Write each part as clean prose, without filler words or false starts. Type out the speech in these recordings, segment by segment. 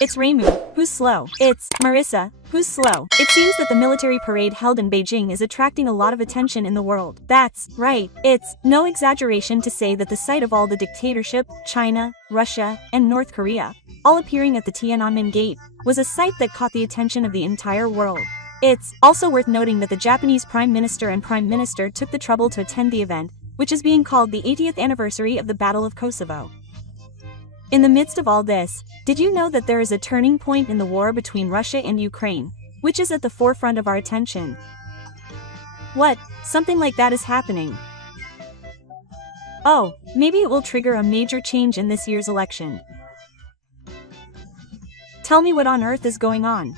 It's Raimu, who's slow. It's Marissa, who's slow. It seems that the military parade held in Beijing is attracting a lot of attention in the world. That's right. It's no exaggeration to say that the sight of all the dictatorship, China, Russia, and North Korea, all appearing at the Tiananmen Gate, was a sight that caught the attention of the entire world. It's also worth noting that the Japanese Prime Minister and Prime Minister took the trouble to attend the event, which is being called the 80th anniversary of the Battle of Kosovo. In the midst of all this, did you know that there is a turning point in the war between Russia and Ukraine, which is at the forefront of our attention? What? Something like that is happening. Oh, maybe it will trigger a major change in this year's election. Tell me what on earth is going on.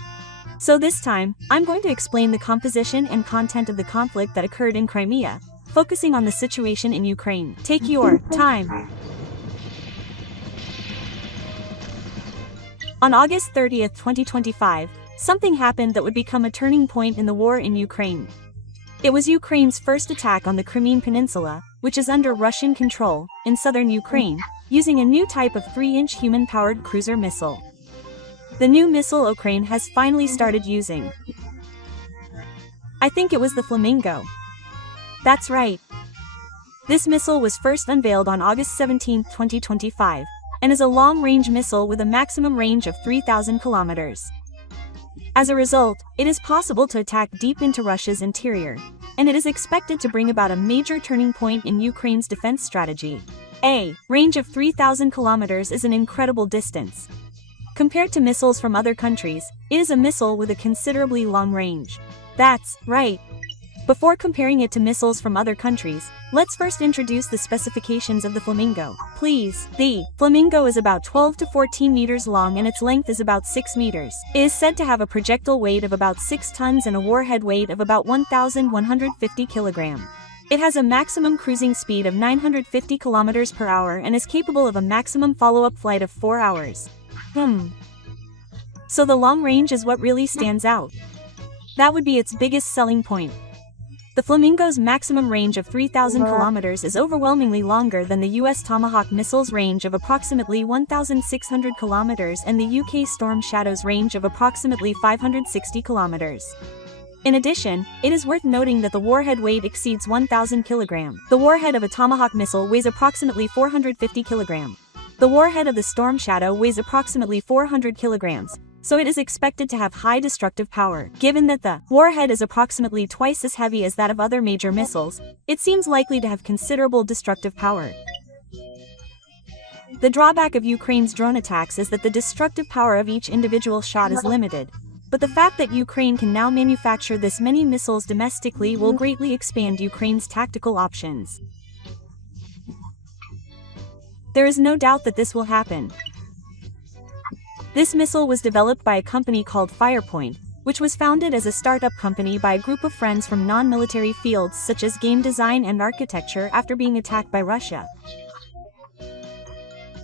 So this time, I'm going to explain the composition and content of the conflict that occurred in Crimea, focusing on the situation in Ukraine. Take your time. On August 30, 2025, something happened that would become a turning point in the war in Ukraine. It was Ukraine's first attack on the Crimean Peninsula, which is under Russian control, in southern Ukraine, using a new type of 3-inch human-powered cruiser missile. The new missile Ukraine has finally started using. I think it was the Flamingo. That's right. This missile was first unveiled on August 17, 2025. And is a long-range missile with a maximum range of 3,000 kilometers. As a result, it is possible to attack deep into Russia's interior, and it is expected to bring about a major turning point in Ukraine's defense strategy. A range of 3,000 kilometers is an incredible distance. Compared to missiles from other countries, it is a missile with a considerably long range. That's right. Before comparing it to missiles from other countries, let's first introduce the specifications of the Flamingo. Please. The Flamingo is about 12 to 14 meters long and its length is about 6 meters. It is said to have a projectile weight of about 6 tons and a warhead weight of about 1,150 kilograms. It has a maximum cruising speed of 950 kilometers per hour and is capable of a maximum follow-up flight of 4 hours. So the long range is what really stands out. That would be its biggest selling point. The Flamingo's maximum range of 3,000 kilometers is overwhelmingly longer than the US Tomahawk missile's range of approximately 1,600 kilometers and the UK Storm Shadow's range of approximately 560 kilometers. In addition, it is worth noting that the warhead weight exceeds 1,000 kilograms. The warhead of a Tomahawk missile weighs approximately 450 kilograms. The warhead of the Storm Shadow weighs approximately 400 kilograms. So it is expected to have high destructive power. Given that the warhead is approximately twice as heavy as that of other major missiles, it seems likely to have considerable destructive power. The drawback of Ukraine's drone attacks is that the destructive power of each individual shot is limited. But the fact that Ukraine can now manufacture this many missiles domestically will greatly expand Ukraine's tactical options. There is no doubt that this will happen. This missile was developed by a company called Firepoint, which was founded as a startup company by a group of friends from non-military fields such as game design and architecture after being attacked by Russia.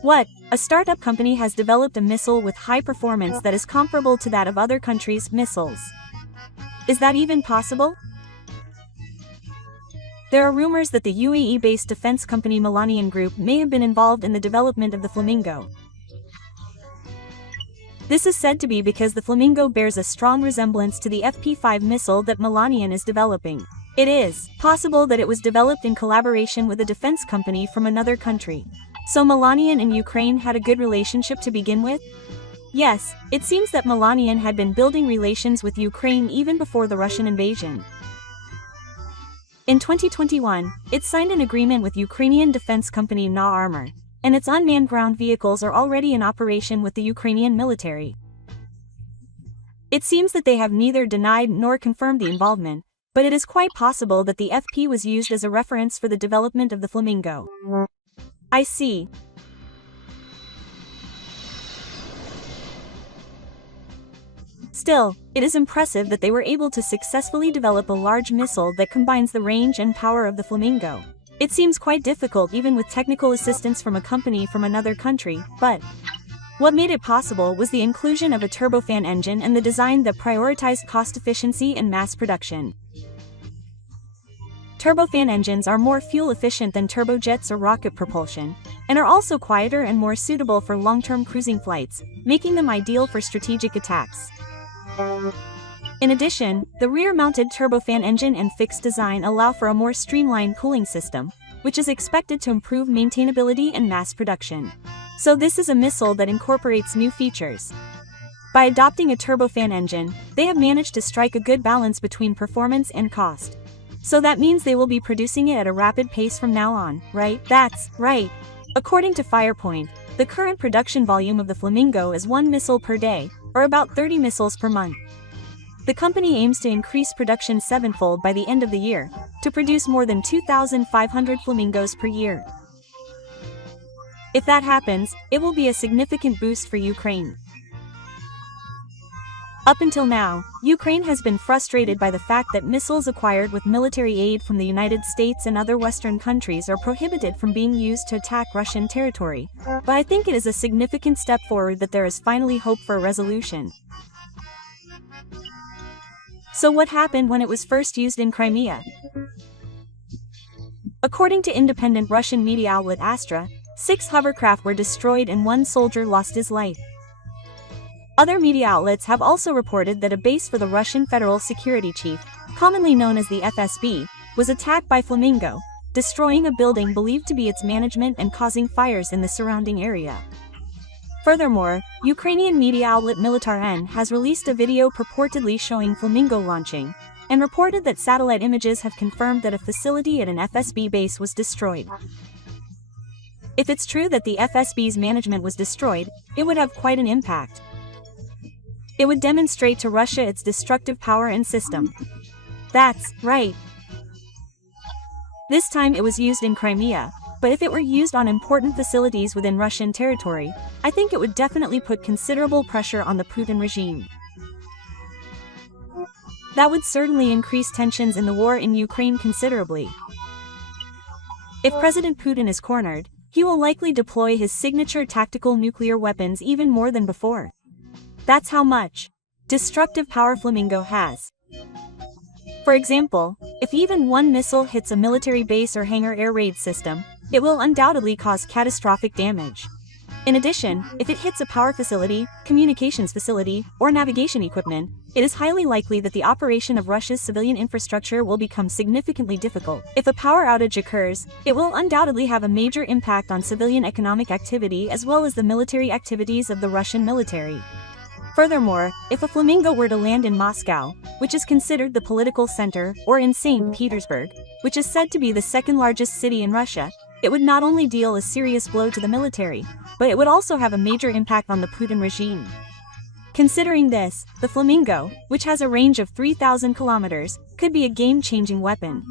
What? A startup company has developed a missile with high performance that is comparable to that of other countries' missiles. Is that even possible? There are rumors that the UAE-based defense company Millennium Group may have been involved in the development of the Flamingo. This is said to be because the Flamingo bears a strong resemblance to the FP5 missile that Millennium is developing. It is possible that it was developed in collaboration with a defense company from another country. So Millennium and Ukraine had a good relationship to begin with? Yes, it seems that Millennium had been building relations with Ukraine even before the Russian invasion. In 2021, it signed an agreement with Ukrainian defense company Na Armor, and its unmanned ground vehicles are already in operation with the Ukrainian military. It seems that they have neither denied nor confirmed the involvement, but it is quite possible that the FP was used as a reference for the development of the Flamingo. I see. Still, it is impressive that they were able to successfully develop a large missile that combines the range and power of the Flamingo. It seems quite difficult even with technical assistance from a company from another country, but what made it possible was the inclusion of a turbofan engine and the design that prioritized cost efficiency and mass production. Turbofan engines are more fuel efficient than turbojets or rocket propulsion, and are also quieter and more suitable for long-term cruising flights, making them ideal for strategic attacks. In addition, the rear-mounted turbofan engine and fixed design allow for a more streamlined cooling system, which is expected to improve maintainability and mass production. So this is a missile that incorporates new features. By adopting a turbofan engine, they have managed to strike a good balance between performance and cost. So that means they will be producing it at a rapid pace from now on, right? That's right. According to Firepoint, the current production volume of the Flamingo is 1 missile per day, or about 30 missiles per month. The company aims to increase production sevenfold by the end of the year, to produce more than 2,500 Flamingos per year. If that happens, it will be a significant boost for Ukraine. Up until now, Ukraine has been frustrated by the fact that missiles acquired with military aid from the United States and other Western countries are prohibited from being used to attack Russian territory, but I think it is a significant step forward that there is finally hope for a resolution. So what happened when it was first used in Crimea? According to independent Russian media outlet Astra, 6 hovercraft were destroyed and 1 soldier lost his life. Other media outlets have also reported that a base for the Russian Federal Security Chief, commonly known as the Fsb, was attacked by Flamingo, destroying a building believed to be its management and causing fires in the surrounding area. Furthermore, Ukrainian media outlet Militar-N has released a video purportedly showing Flamingo launching, and reported that satellite images have confirmed that a facility at an Fsb base was destroyed. If it's true that the Fsb's management was destroyed, it would have quite an impact. It would demonstrate to Russia its destructive power and system. That's right. This time it was used in Crimea, but if it were used on important facilities within Russian territory, I think it would definitely put considerable pressure on the Putin regime. That would certainly increase tensions in the war in Ukraine considerably. If President Putin is cornered, he will likely deploy his signature tactical nuclear weapons even more than before. That's how much destructive power Flamingo has. For example, if even 1 missile hits a military base or hangar air raid system, it will undoubtedly cause catastrophic damage. In addition, if it hits a power facility, communications facility, or navigation equipment, it is highly likely that the operation of Russia's civilian infrastructure will become significantly difficult. If a power outage occurs, it will undoubtedly have a major impact on civilian economic activity as well as the military activities of the Russian military. Furthermore, if a Flamingo were to land in Moscow, which is considered the political center, or in St. Petersburg, which is said to be the second largest city in Russia, it would not only deal a serious blow to the military, but it would also have a major impact on the Putin regime. Considering this, the Flamingo, which has a range of 3,000 kilometers, could be a game-changing weapon.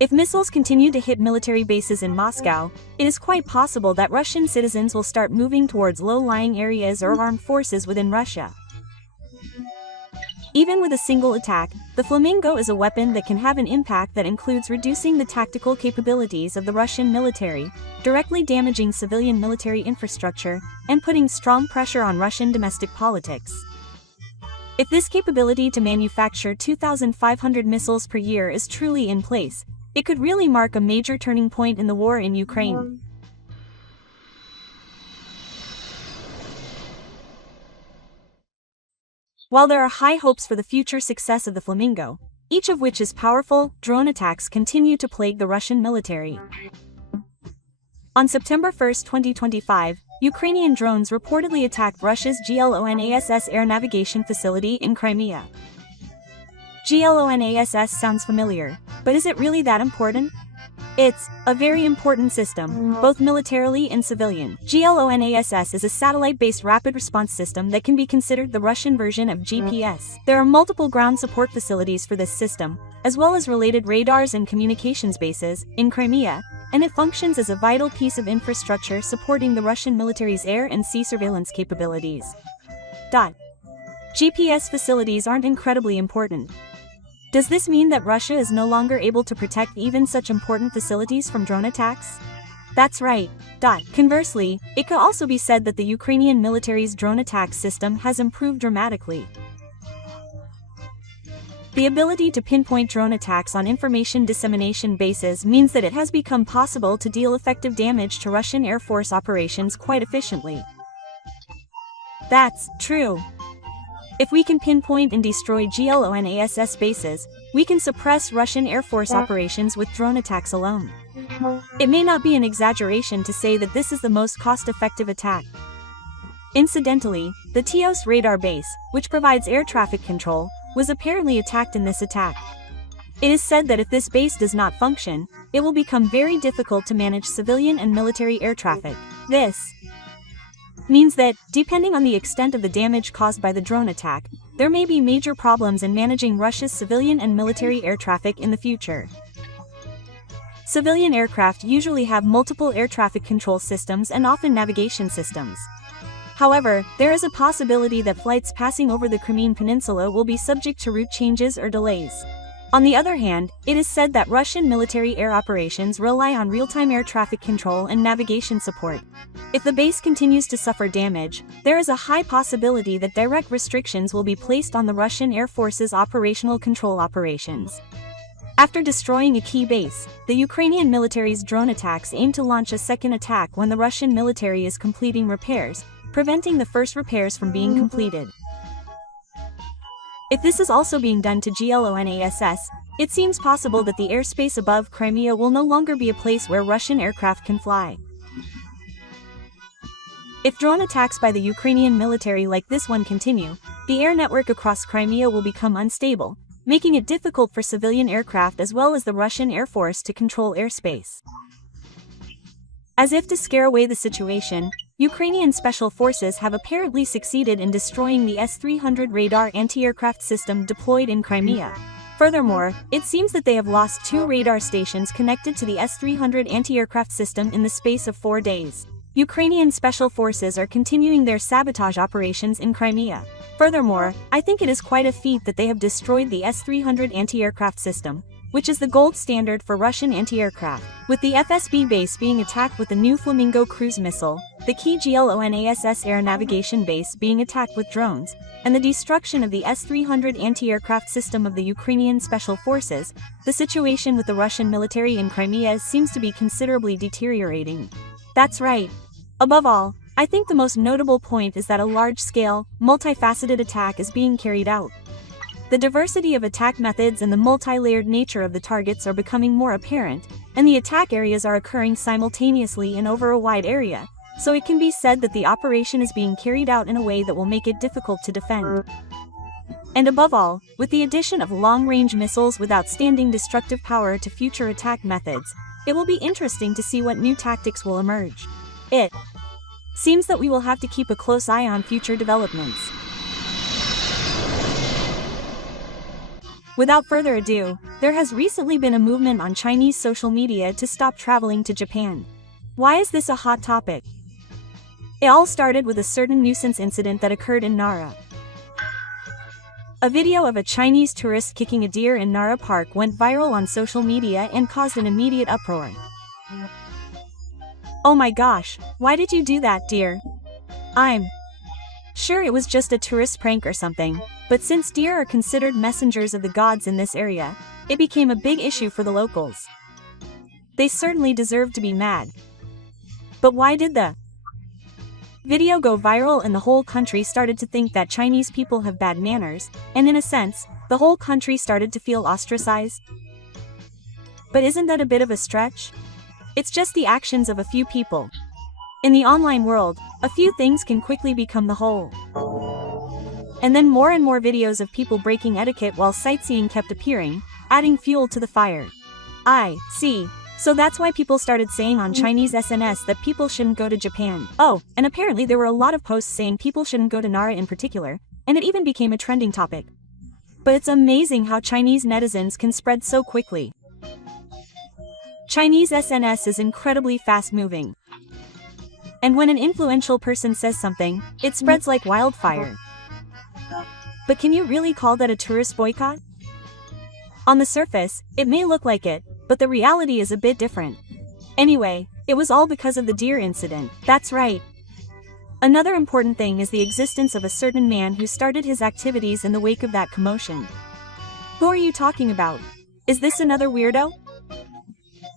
If missiles continue to hit military bases in Moscow, it is quite possible that Russian citizens will start moving towards low-lying areas or armed forces within Russia. Even with a single attack, the Flamingo is a weapon that can have an impact that includes reducing the tactical capabilities of the Russian military, directly damaging civilian military infrastructure, and putting strong pressure on Russian domestic politics. If this capability to manufacture 2,500 missiles per year is truly in place, it could really mark a major turning point in the war in Ukraine. While there are high hopes for the future success of the Flamingo, each of which is powerful, drone attacks continue to plague the Russian military. On September 1, 2025, Ukrainian drones reportedly attacked Russia's GLONASS air navigation facility in Crimea. GLONASS sounds familiar, but is it really that important? It's a very important system, both militarily and civilian. GLONASS is a satellite-based rapid response system that can be considered the Russian version of GPS. There are multiple ground support facilities for this system, as well as related radars and communications bases, in Crimea, and it functions as a vital piece of infrastructure supporting the Russian military's air and sea surveillance capabilities. GPS facilities aren't incredibly important. Does this mean that Russia is no longer able to protect even such important facilities from drone attacks? That's right. Conversely, it could also be said that the Ukrainian military's drone attack system has improved dramatically. The ability to pinpoint drone attacks on information dissemination bases means that it has become possible to deal effective damage to Russian Air Force operations quite efficiently. That's true. If we can pinpoint and destroy GLONASS bases, we can suppress Russian Air Force operations with drone attacks alone. It may not be an exaggeration to say that this is the most cost-effective attack. Incidentally, the Tios radar base, which provides air traffic control, was apparently attacked in this attack. It is said that if this base does not function, it will become very difficult to manage civilian and military air traffic. This means that, depending on the extent of the damage caused by the drone attack, there may be major problems in managing Russia's civilian and military air traffic in the future. Civilian aircraft usually have multiple air traffic control systems and often navigation systems. However, there is a possibility that flights passing over the Crimean Peninsula will be subject to route changes or delays. On the other hand, it is said that Russian military air operations rely on real-time air traffic control and navigation support. If the base continues to suffer damage, there is a high possibility that direct restrictions will be placed on the Russian Air Force's operational control operations. After destroying a key base, the Ukrainian military's drone attacks aim to launch a second attack when the Russian military is completing repairs, preventing the first repairs from being completed. If this is also being done to GLONASS, it seems possible that the airspace above Crimea will no longer be a place where Russian aircraft can fly. If drone attacks by the Ukrainian military like this one continue, the air network across Crimea will become unstable, making it difficult for civilian aircraft as well as the Russian Air Force to control airspace. As if to scare away the situation, Ukrainian special forces have apparently succeeded in destroying the S-300 radar anti-aircraft system deployed in Crimea. Furthermore, it seems that they have lost 2 radar stations connected to the S-300 anti-aircraft system in the space of 4 days. Ukrainian special forces are continuing their sabotage operations in Crimea. Furthermore, I think it is quite a feat that they have destroyed the S-300 anti-aircraft system, which is the gold standard for Russian anti-aircraft. With the Fsb base being attacked with the new Flamingo cruise missile, the key GLONASS air navigation base being attacked with drones, and the destruction of the S-300 anti-aircraft system of the Ukrainian special forces, the situation with the Russian military in Crimea seems to be considerably deteriorating. That's right. Above all, I think the most notable point is that a large-scale, multifaceted attack is being carried out. The diversity of attack methods and the multi-layered nature of the targets are becoming more apparent, and the attack areas are occurring simultaneously and over a wide area, so it can be said that the operation is being carried out in a way that will make it difficult to defend. And above all, with the addition of long-range missiles with outstanding destructive power to future attack methods, it will be interesting to see what new tactics will emerge. It seems that we will have to keep a close eye on future developments. Without further ado, there has recently been a movement on Chinese social media to stop traveling to Japan. Why is this a hot topic? It all started with a certain nuisance incident that occurred in Nara. A video of a Chinese tourist kicking a deer in Nara Park went viral on social media and caused an immediate uproar. Oh my gosh, why did you do that, dear? I'm sure it was just a tourist prank or something, but since deer are considered messengers of the gods in this area, it became a big issue for the locals. They certainly deserve to be mad. But why did the video go viral and the whole country started to think that Chinese people have bad manners, and in a sense, the whole country started to feel ostracized? But isn't that a bit of a stretch? It's just the actions of a few people. In the online world, a few things can quickly become the whole. And then more and more videos of people breaking etiquette while sightseeing kept appearing, adding fuel to the fire. I see. So that's why people started saying on Chinese SNS that people shouldn't go to Japan. Oh, and apparently there were a lot of posts saying people shouldn't go to Nara in particular, and it even became a trending topic. But it's amazing how Chinese netizens can spread so quickly. Chinese SNS is incredibly fast-moving. And when an influential person says something, it spreads like wildfire. But can you really call that a tourist boycott? On the surface, it may look like it, but the reality is a bit different. Anyway, it was all because of the deer incident. That's right. Another important thing is the existence of a certain man who started his activities in the wake of that commotion. Who are you talking about? Is this another weirdo?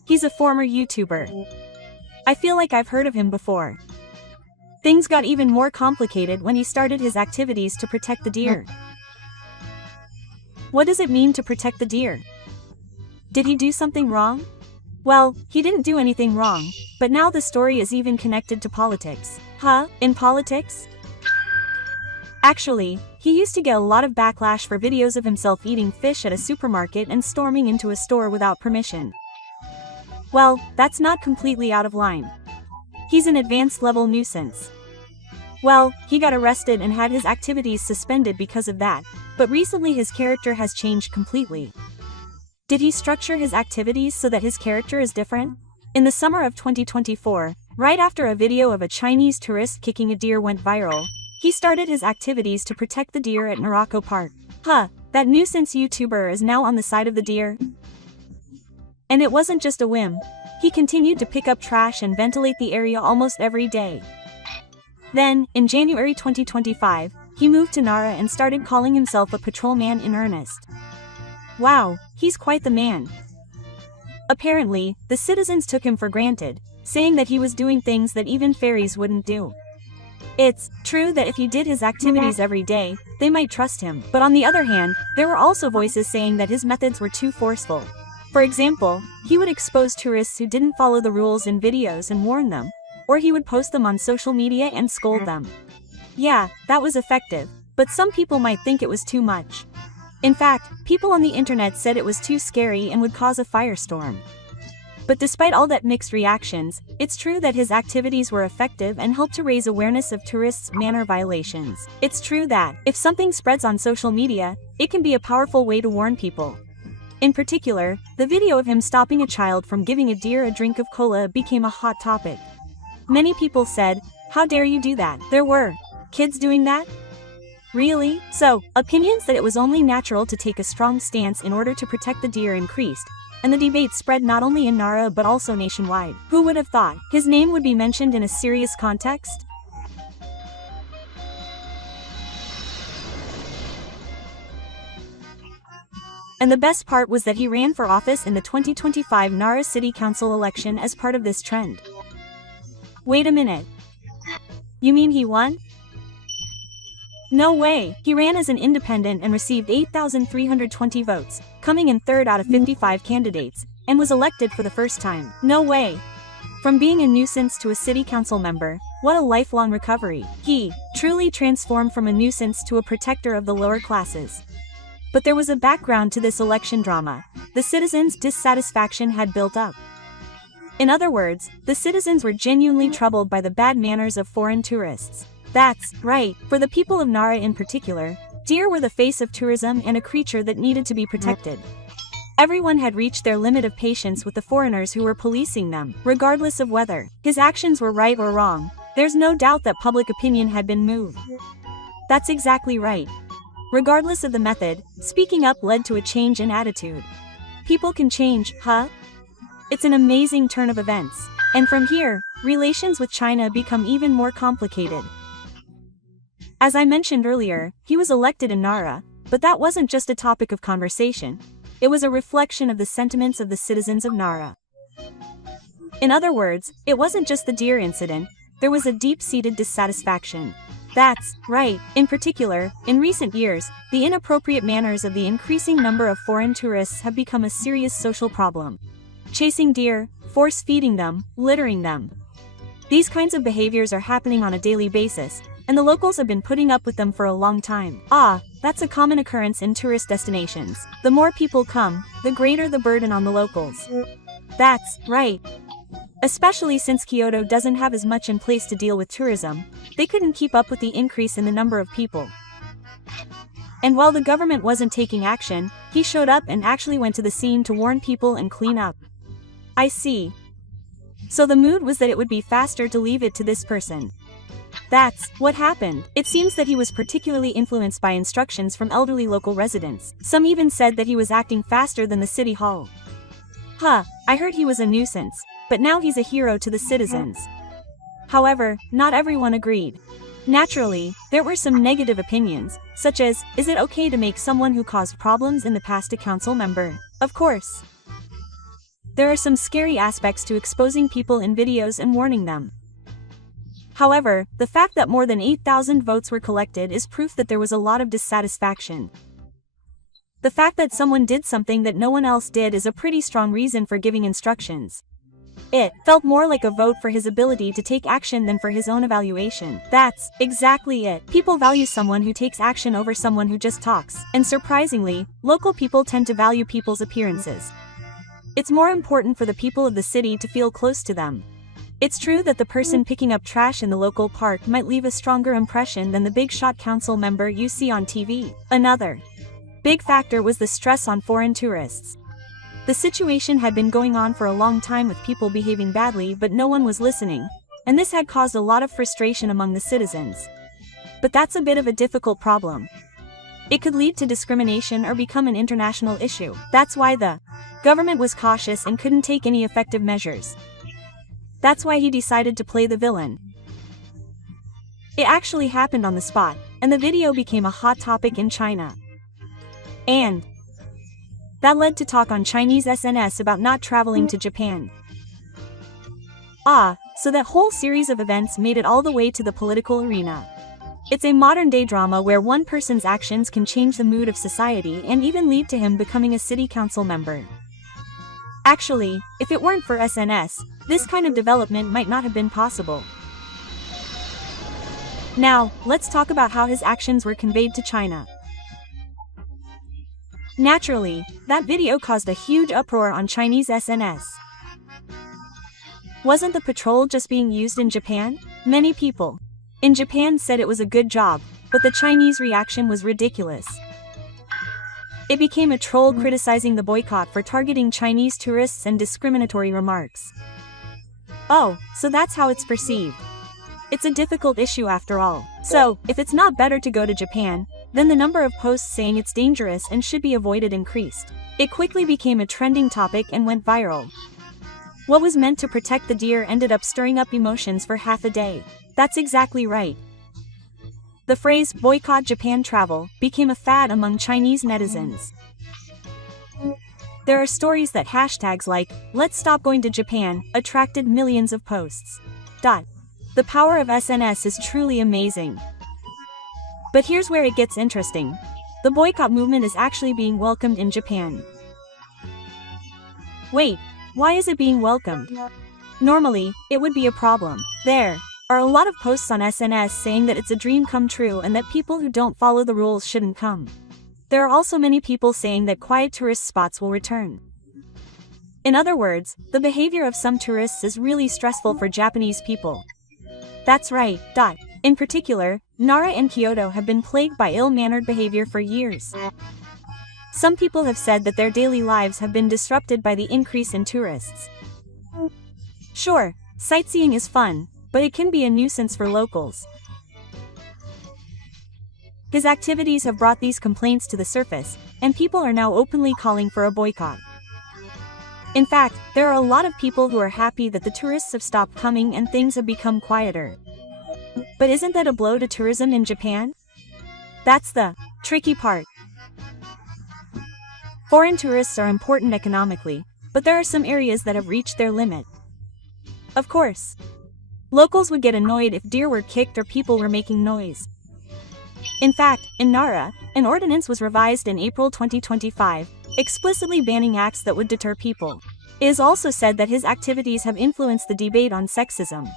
He's a former YouTuber. I feel like I've heard of him before. Things got even more complicated when he started his activities to protect the deer. What does it mean to protect the deer? Did he do something wrong? Well, he didn't do anything wrong, but now the story is even connected to politics. Huh? In politics? Actually, he used to get a lot of backlash for videos of himself eating fish at a supermarket and storming into a store without permission. Well, that's not completely out of line. He's an advanced level nuisance. Well, he got arrested and had his activities suspended because of that, but recently his character has changed completely. Did he structure his activities so that his character is different? In the summer of 2024, right after a video of a Chinese tourist kicking a deer went viral, he started his activities to protect the deer at Morocco Park. Huh, that nuisance YouTuber is now on the side of the deer? And it wasn't just a whim. He continued to pick up trash and ventilate the area almost every day. Then, in January 2025, he moved to Nara and started calling himself a patrolman in earnest. Wow, he's quite the man. Apparently, the citizens took him for granted, saying that he was doing things that even fairies wouldn't do. It's true that if he did his activities every day, they might trust him, but on the other hand, there were also voices saying that his methods were too forceful. For example, he would expose tourists who didn't follow the rules in videos and warn them, or he would post them on social media and scold them. Yeah, that was effective, but some people might think it was too much. In fact, people on the internet said it was too scary and would cause a firestorm. But despite all that mixed reactions, it's true that his activities were effective and helped to raise awareness of tourists' manner violations. It's true that, if something spreads on social media, it can be a powerful way to warn people. In particular, the video of him stopping a child from giving a deer a drink of cola became a hot topic. Many people said, "How dare you do that?" There were kids doing that? Really? So, opinions that it was only natural to take a strong stance in order to protect the deer increased, and the debate spread not only in Nara but also nationwide. Who would have thought his name would be mentioned in a serious context? And the best part was that he ran for office in the 2025 Nara City Council election as part of this trend. Wait a minute. You mean he won? No way! He ran as an independent and received 8,320 votes, coming in third out of 55 candidates, and was elected for the first time. No way! From being a nuisance to a city council member, what a lifelong recovery. He truly transformed from a nuisance to a protector of the lower classes. But there was a background to this election drama. The citizens' dissatisfaction had built up. In other words, the citizens were genuinely troubled by the bad manners of foreign tourists. That's right, for the people of Nara in particular, deer were the face of tourism and a creature that needed to be protected. Everyone had reached their limit of patience with the foreigners who were policing them, regardless of whether his actions were right or wrong. There's no doubt that public opinion had been moved. That's exactly right. Regardless of the method, speaking up led to a change in attitude. People can change, huh? It's an amazing turn of events. And from here, relations with China become even more complicated. As I mentioned earlier, he was elected in Nara, but that wasn't just a topic of conversation. It was a reflection of the sentiments of the citizens of Nara. In other words, it wasn't just the deer incident, there was a deep-seated dissatisfaction. That's right. In particular, in recent years, the inappropriate manners of the increasing number of foreign tourists have become a serious social problem. Chasing deer, force-feeding them, littering them. These kinds of behaviors are happening on a daily basis, and the locals have been putting up with them for a long time. That's a common occurrence in tourist destinations. The more people come, the greater the burden on the locals. That's right. Especially since Kyoto doesn't have as much in place to deal with tourism, they couldn't keep up with the increase in the number of people. And while the government wasn't taking action, he showed up and actually went to the scene to warn people and clean up. I see. So the mood was that it would be faster to leave it to this person. That's what happened. It seems that he was particularly influenced by instructions from elderly local residents. Some even said that he was acting faster than the city hall. I heard he was a nuisance, but now he's a hero to the citizens. However, not everyone agreed. Naturally, there were some negative opinions, such as, is it okay to make someone who caused problems in the past a council member? Of course. There are some scary aspects to exposing people in videos and warning them. However, the fact that more than 8,000 votes were collected is proof that there was a lot of dissatisfaction. The fact that someone did something that no one else did is a pretty strong reason for giving instructions. It felt more like a vote for his ability to take action than for his own evaluation. That's exactly it. People value someone who takes action over someone who just talks, and surprisingly, local people tend to value people's appearances. It's more important for the people of the city to feel close to them. It's true that the person picking up trash in the local park might leave a stronger impression than the big shot council member you see on TV. Another big factor was the stress on foreign tourists. The situation had been going on for a long time with people behaving badly, but no one was listening, and this had caused a lot of frustration among the citizens. But that's a bit of a difficult problem. It could lead to discrimination or become an international issue. That's why the government was cautious and couldn't take any effective measures. That's why he decided to play the villain. It actually happened on the spot, and the video became a hot topic in China. And that led to talk on Chinese SNS about not traveling to Japan. So that whole series of events made it all the way to the political arena. It's a modern-day drama where one person's actions can change the mood of society and even lead to him becoming a city council member. Actually, if it weren't for SNS, this kind of development might not have been possible. Now, let's talk about how his actions were conveyed to China. Naturally, that video caused a huge uproar on Chinese SNS. Wasn't the patrol just being used in Japan? Many people in Japan said it was a good job, but the Chinese reaction was ridiculous. It became a troll criticizing the boycott for targeting Chinese tourists and discriminatory remarks. Oh, so that's how it's perceived. It's a difficult issue after all. So, if it's not better to go to Japan, then the number of posts saying it's dangerous and should be avoided increased. It quickly became a trending topic and went viral. What was meant to protect the deer ended up stirring up emotions for half a day. That's exactly right. The phrase, boycott Japan travel, became a fad among Chinese netizens. There are stories that hashtags like, let's stop going to Japan, attracted millions of posts. The power of SNS is truly amazing. But here's where it gets interesting. The boycott movement is actually being welcomed in Japan. Wait, why is it being welcomed? Normally, it would be a problem. There are a lot of posts on SNS saying that it's a dream come true and that people who don't follow the rules shouldn't come. There are also many people saying that quiet tourist spots will return. In other words, the behavior of some tourists is really stressful for Japanese people. That's right. In particular, Nara and Kyoto have been plagued by ill-mannered behavior for years. Some people have said that their daily lives have been disrupted by the increase in tourists. Sure, sightseeing is fun, but it can be a nuisance for locals. His activities have brought these complaints to the surface, and people are now openly calling for a boycott. In fact, there are a lot of people who are happy that the tourists have stopped coming and things have become quieter. But isn't that a blow to tourism in Japan? That's the tricky part. Foreign tourists are important economically, but there are some areas that have reached their limit. Of course, locals would get annoyed if deer were kicked or people were making noise. In fact, in Nara, an ordinance was revised in April 2025, explicitly banning acts that would deter people. It is also said that his activities have influenced the debate on sexism.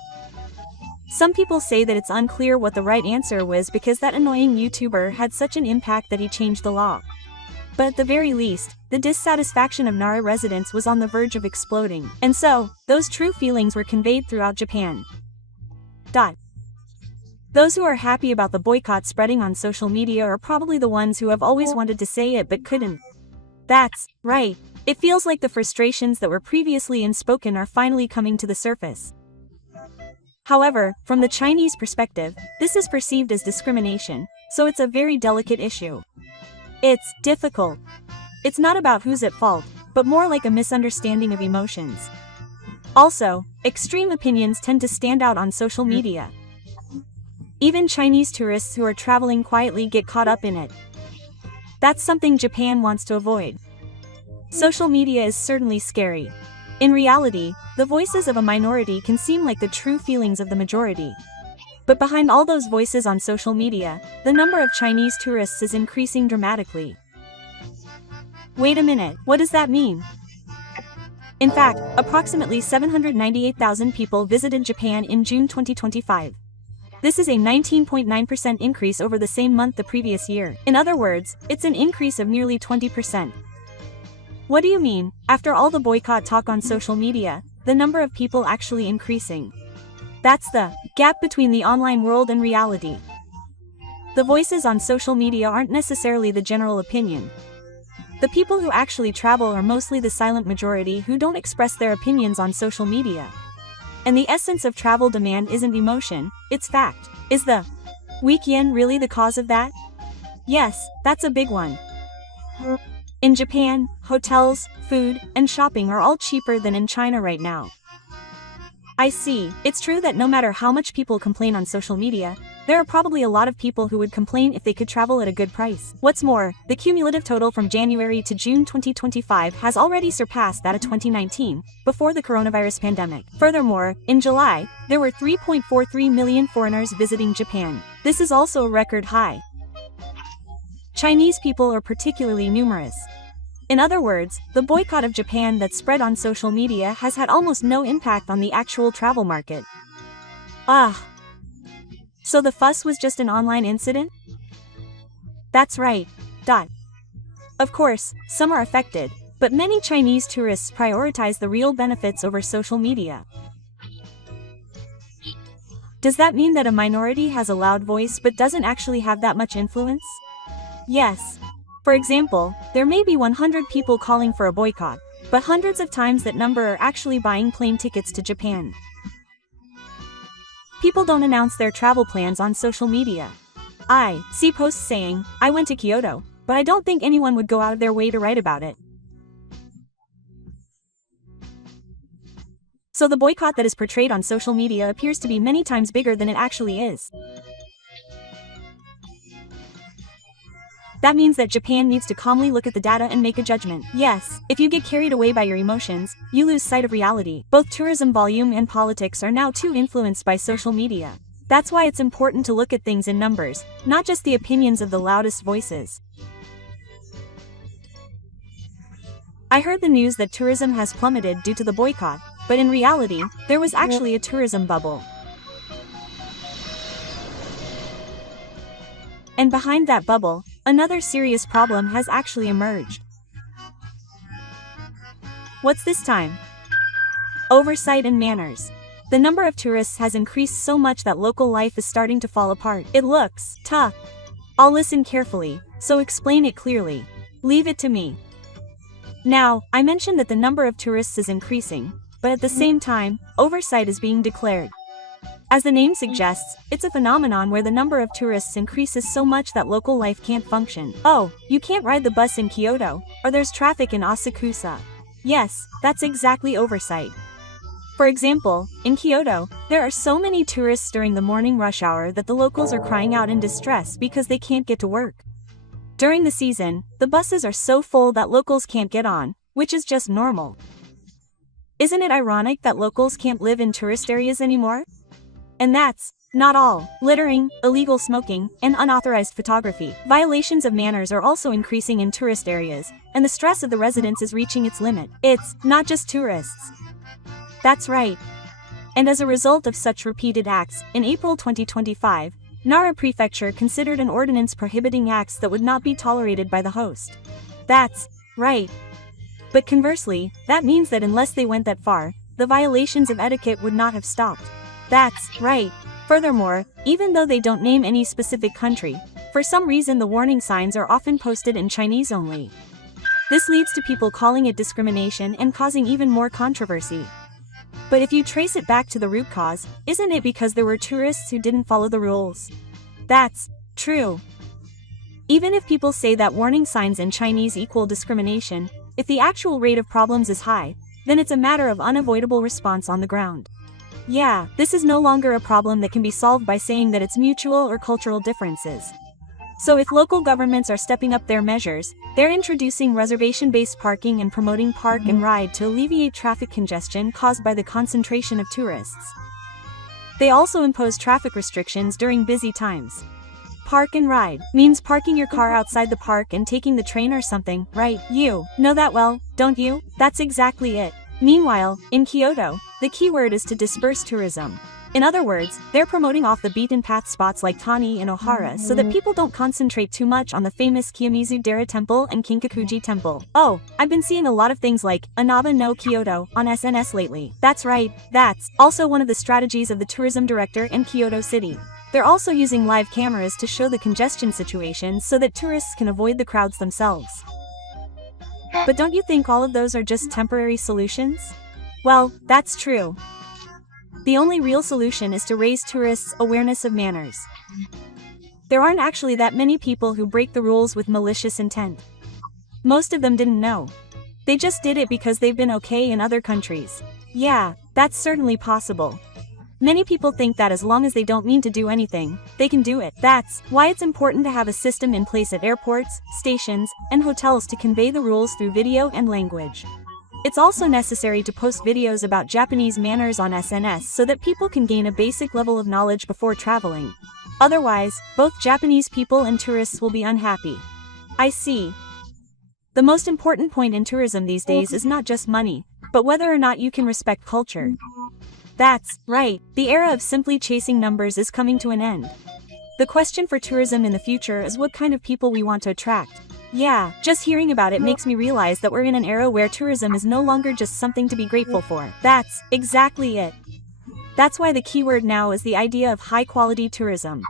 Some people say that it's unclear what the right answer was because that annoying YouTuber had such an impact that he changed the law. But at the very least, the dissatisfaction of Nara residents was on the verge of exploding, and so, those true feelings were conveyed throughout Japan. Those who are happy about the boycott spreading on social media are probably the ones who have always wanted to say it but couldn't. That's right. It feels like the frustrations that were previously unspoken are finally coming to the surface. However, from the Chinese perspective, this is perceived as discrimination, so it's a very delicate issue. It's difficult. It's not about who's at fault, but more like a misunderstanding of emotions. Also, extreme opinions tend to stand out on social media. Even Chinese tourists who are traveling quietly get caught up in it. That's something Japan wants to avoid. Social media is certainly scary. In reality, the voices of a minority can seem like the true feelings of the majority. But behind all those voices on social media, the number of Chinese tourists is increasing dramatically. Wait a minute, what does that mean? In fact, approximately 798,000 people visited Japan in June 2025. This is a 19.9% increase over the same month the previous year. In other words, it's an increase of nearly 20%. What do you mean, after all the boycott talk on social media, the number of people actually increasing? That's the gap between the online world and reality. The voices on social media aren't necessarily the general opinion. The people who actually travel are mostly the silent majority who don't express their opinions on social media. And the essence of travel demand isn't emotion, it's fact. Is the weak yen really the cause of that? Yes, that's a big one. In Japan, hotels, food, and shopping are all cheaper than in China right now. I see, it's true that no matter how much people complain on social media, there are probably a lot of people who would complain if they could travel at a good price. What's more, the cumulative total from January to June 2025 has already surpassed that of 2019, before the coronavirus pandemic. Furthermore, in July, there were 3.43 million foreigners visiting Japan. This is also a record high. Chinese people are particularly numerous. In other words, the boycott of Japan that spread on social media has had almost no impact on the actual travel market. So the fuss was just an online incident? That's right. Of course, some are affected, but many Chinese tourists prioritize the real benefits over social media. Does that mean that a minority has a loud voice but doesn't actually have that much influence? Yes. For example, there may be 100 people calling for a boycott, but hundreds of times that number are actually buying plane tickets to Japan. People don't announce their travel plans on social media. I see posts saying, "I went to Kyoto," but I don't think anyone would go out of their way to write about it. So the boycott that is portrayed on social media appears to be many times bigger than it actually is. That means that Japan needs to calmly look at the data and make a judgment. Yes, if you get carried away by your emotions, you lose sight of reality. Both tourism volume and politics are now too influenced by social media. That's why it's important to look at things in numbers, not just the opinions of the loudest voices. I heard the news that tourism has plummeted due to the boycott, but in reality, there was actually a tourism bubble. And behind that bubble, another serious problem has actually emerged. What's this time? Oversight and manners. The number of tourists has increased so much that local life is starting to fall apart. It looks tough. I'll listen carefully, so explain it clearly. Leave it to me. Now, I mentioned that the number of tourists is increasing, but at the same time, oversight is being declared. As the name suggests, it's a phenomenon where the number of tourists increases so much that local life can't function. Oh, you can't ride the bus in Kyoto, or there's traffic in Asakusa. Yes, that's exactly oversight. For example, in Kyoto, there are so many tourists during the morning rush hour that the locals are crying out in distress because they can't get to work. During the season, the buses are so full that locals can't get on, which is just normal. Isn't it ironic that locals can't live in tourist areas anymore? And that's not all. Littering, illegal smoking, and unauthorized photography. Violations of manners are also increasing in tourist areas, and the stress of the residents is reaching its limit. It's not just tourists. That's right. And as a result of such repeated acts, in April 2025, Nara Prefecture considered an ordinance prohibiting acts that would not be tolerated by the host. That's right. But conversely, that means that unless they went that far, the violations of etiquette would not have stopped. That's right. Furthermore, even though they don't name any specific country, for some reason the warning signs are often posted in Chinese only. This leads to people calling it discrimination and causing even more controversy. But if you trace it back to the root cause, isn't it because there were tourists who didn't follow the rules? That's true. Even if people say that warning signs in Chinese equal discrimination, if the actual rate of problems is high, then it's a matter of unavoidable response on the ground. Yeah, this is no longer a problem that can be solved by saying that it's mutual or cultural differences. So if local governments are stepping up their measures, they're introducing reservation-based parking and promoting park and ride to alleviate traffic congestion caused by the concentration of tourists. They also impose traffic restrictions during busy times. Park and ride means parking your car outside the park and taking the train or something, right? You know that well, don't you? That's exactly it. Meanwhile, in Kyoto, the keyword is to disperse tourism. In other words, they're promoting off-the-beaten-path spots like Tani and Ohara so that people don't concentrate too much on the famous Kiyomizu-dera Temple and Kinkakuji Temple. Oh, I've been seeing a lot of things like Inaba no Kyoto on SNS lately. That's right, that's also one of the strategies of the tourism director in Kyoto City. They're also using live cameras to show the congestion situation so that tourists can avoid the crowds themselves. But don't you think all of those are just temporary solutions? Well, that's true. The only real solution is to raise tourists' awareness of manners. There aren't actually that many people who break the rules with malicious intent. Most of them didn't know. They just did it because they've been okay in other countries. Yeah, that's certainly possible. Many people think that as long as they don't mean to do anything, they can do it. That's why it's important to have a system in place at airports, stations, and hotels to convey the rules through video and language. It's also necessary to post videos about Japanese manners on SNS so that people can gain a basic level of knowledge before traveling. Otherwise, both Japanese people and tourists will be unhappy. I see. The most important point in tourism these days is not just money, but whether or not you can respect culture. That's right, the era of simply chasing numbers is coming to an end. The question for tourism in the future is what kind of people we want to attract. Yeah, just hearing about it makes me realize that we're in an era where tourism is no longer just something to be grateful for. That's exactly it. That's why the keyword now is the idea of high-quality tourism.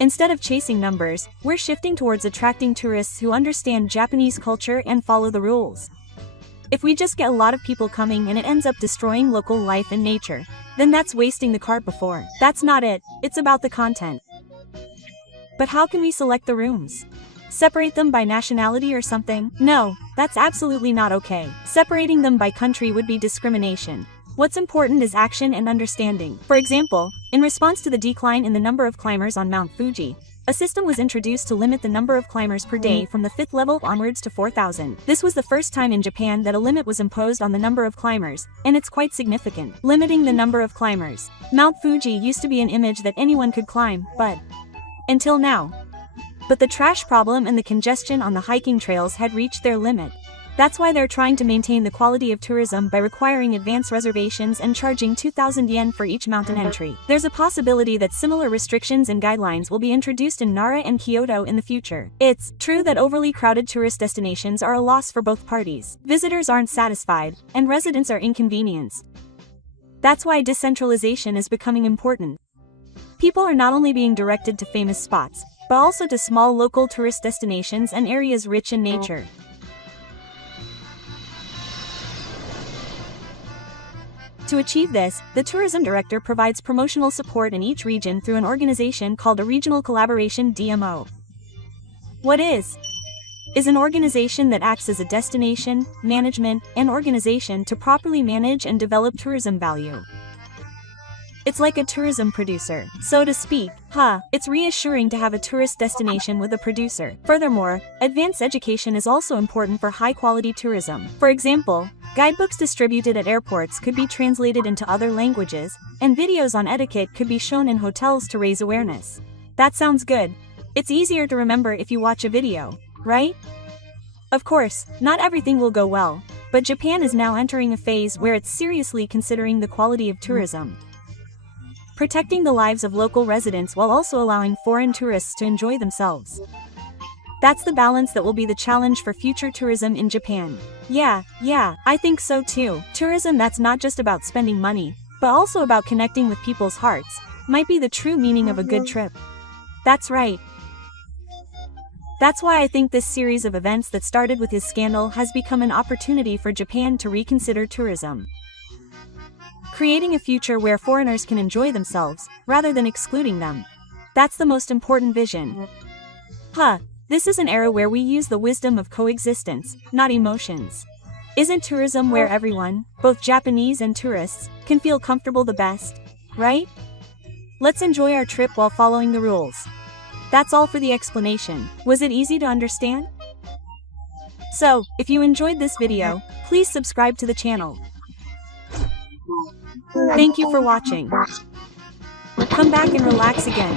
Instead of chasing numbers, we're shifting towards attracting tourists who understand Japanese culture and follow the rules. If we just get a lot of people coming and it ends up destroying local life and nature, then that's wasting the cart before. That's not it, it's about the content. But how can we select the rooms? Separate them by nationality or something? No, that's absolutely not okay. Separating them by country would be discrimination. What's important is action and understanding. For example, in response to the decline in the number of climbers on Mount Fuji, a system was introduced to limit the number of climbers per day from the 5th level onwards to 4,000. This was the first time in Japan that a limit was imposed on the number of climbers, and it's quite significant. Limiting the number of climbers. Mount Fuji used to be an image that anyone could climb, but until now. But the trash problem and the congestion on the hiking trails had reached their limit. That's why they're trying to maintain the quality of tourism by requiring advance reservations and charging 2,000 yen for each mountain entry. There's a possibility that similar restrictions and guidelines will be introduced in Nara and Kyoto in the future. It's true that overly crowded tourist destinations are a loss for both parties. Visitors aren't satisfied, and residents are inconvenienced. That's why decentralization is becoming important. People are not only being directed to famous spots, but also to small local tourist destinations and areas rich in nature. To achieve this, the tourism director provides promotional support in each region through an organization called a Regional Collaboration DMO. What is an organization that acts as a destination, management, and organization to properly manage and develop tourism value. It's like a tourism producer, so to speak. It's reassuring to have a tourist destination with a producer. Furthermore, advanced education is also important for high-quality tourism. For example, guidebooks distributed at airports could be translated into other languages, and videos on etiquette could be shown in hotels to raise awareness. That sounds good. It's easier to remember if you watch a video, right? Of course, not everything will go well, but Japan is now entering a phase where it's seriously considering the quality of tourism. Protecting the lives of local residents while also allowing foreign tourists to enjoy themselves. That's the balance that will be the challenge for future tourism in Japan. Yeah, I think so too. Tourism that's not just about spending money, but also about connecting with people's hearts, might be the true meaning of a good trip. That's right. That's why I think this series of events that started with his scandal has become an opportunity for Japan to reconsider tourism. Creating a future where foreigners can enjoy themselves, rather than excluding them. That's the most important vision. This is an era where we use the wisdom of coexistence, not emotions. Isn't tourism where everyone, both Japanese and tourists, can feel comfortable the best, right? Let's enjoy our trip while following the rules. That's all for the explanation. Was it easy to understand? So, if you enjoyed this video, please subscribe to the channel. Thank you for watching. Come back and relax again.